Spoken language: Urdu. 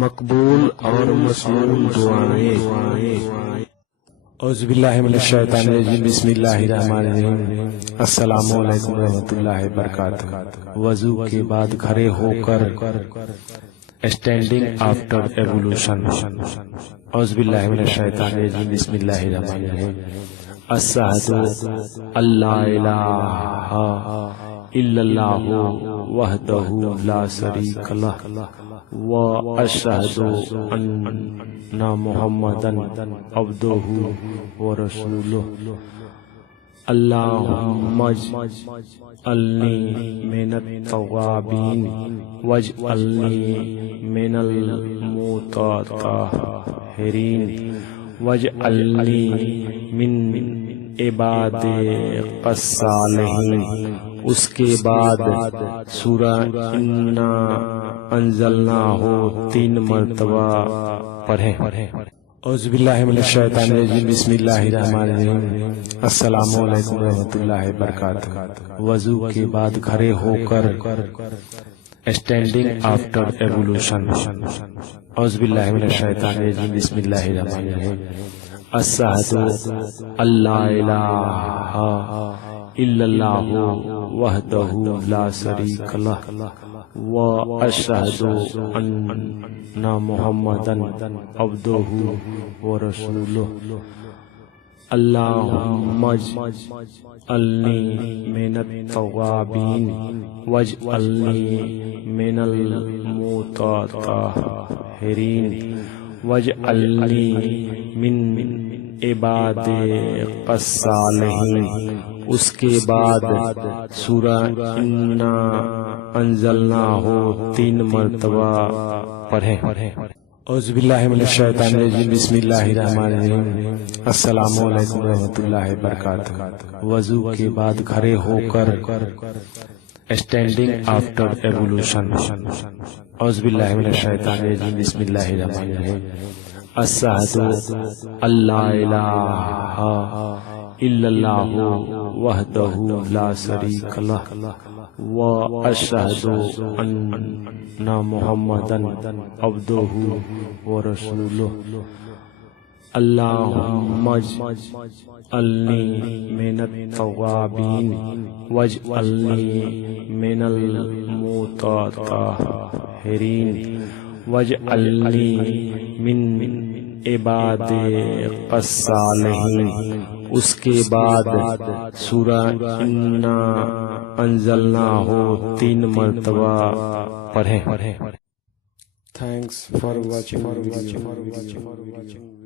مقبول اور مسموع دعائیں۔ اعوذ باللہ من الشیطان الرجیم، بسم اللہ الرحمن الرحیم۔ السلام علیکم ورحمۃ اللہ وبرکاتہ۔ وضو کے بعد کھڑے ہو کر اسٹینڈنگ آفٹر ایوولوشن۔ اعوذ باللہ من الشیطان الرجیم، بسم اللہ الرحمن الرحیم۔ اشہد اللہ الہ الا اللہ وحدہ لا شریک لہ واشہد ان محمدا عبدہ ورسولہ۔ اللہم اجعلنی من التوابین واجعلنی من المتطہرین واجعلنی من عبادک الصالحین۔ اس کے بعد سورہ انا انزلناہ 3 مرتبہ پڑھیں۔ اعوذ باللہ من الشیطان الرجیم، بسم اللہ الرحمن الرحیم۔ السلام علیکم ورحمۃ اللہ وبرکاتہ۔ وضو کے بعد کھڑے ہو کر اسٹینڈنگ آفٹر ایوولوشن۔ اعوذ باللہ من الشیطان الرجیم، بسم اللہ الرحمن الرحیم۔ اشہد اللہ الہ الا اللہ وحدہ لا شریک لہ واشہد ان محمدا عبدہ ورسولہ۔ اللہم اجعلنی من التوابین واجعلنی من المتطہرین واجعلنی من عبادک الصالحین۔ اس کے بعد سورہ انا انزلناہ 3 مرتبہ پڑھیں۔ اعوذ باللہ من الشیطان الرجیم، بسم اللہ الرحمن الرحیم۔ السلام علیکم ورحمۃ اللہ وبرکاتہ۔ وضو کے بعد کھڑے ہو کر اسٹینڈنگ آفٹر ایوولوشن۔ اعوذ باللہ من الشیطان الرجیم، بسم اللہ الرحمن الرحیم۔ اشہد اللہ الہ الا اللہ وحدہ لا شریک لہ واشہد ان محمدا عبدہ ورسولہ۔ اللہم اجعلنی من التوابین واجعلنی من المتطہرین واجعلنی من عبادک الصالحین۔ اس کے بعد سورہ انا انزلناہ 3 مرتبہ پڑھیں۔ Thanks for watching.